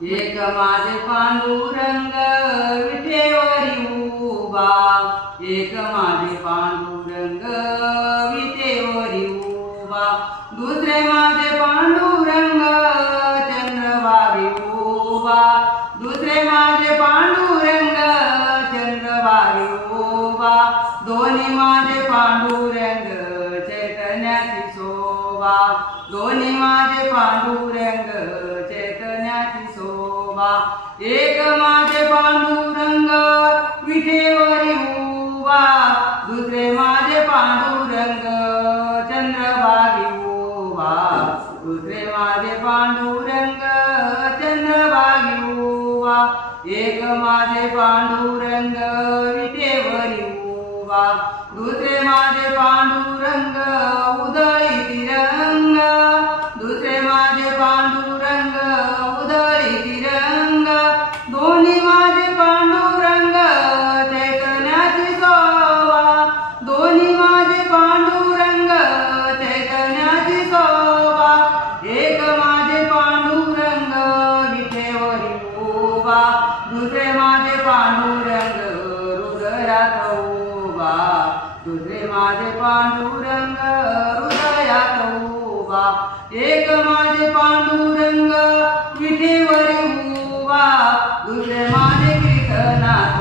एक माझे पांडुरंग विठेवरी उभा, एक माझे पांडुरंग विठेवरी उभा, दुसरे माझे पांडुरंग चंद्रभागी उभा, दुसरे माझे पांडुरंग चंद्रभागी उभा, दोन्ही माझे पांडुरंग चैतन्याची शोभा, दोन्ही माझे पांडुरंग चैतन्याची शोभा, एक माझे पांडुरंग विठेवरी उभा, दुसरे माझे पांडुरंग चंद्रभागी उभा, दुसरे माझे पांडुरंग चंद्रभागी उभा, एक माझे पांडुरंग विठेवरी उभा, दुसरे माझे पांडुरंग उदळी तिरंग, दुसरे माझे पांडुरंग उदळी तिरंग, दोन्ही माझे पांडुरंग चैतन्याची शोभा, दोन्ही माझे पांडुरंग चैतन्याची शोभा, एक माझे पांडुरंग विठेवरी उभा, दुसरे माझे पांडुरंग हृदयात उभा, दुसरे माझे पांडुरंग हृदयात उभा, एक माझे पांडुरंग विठेवरी उभा, दुसरे माझे कीर्तनात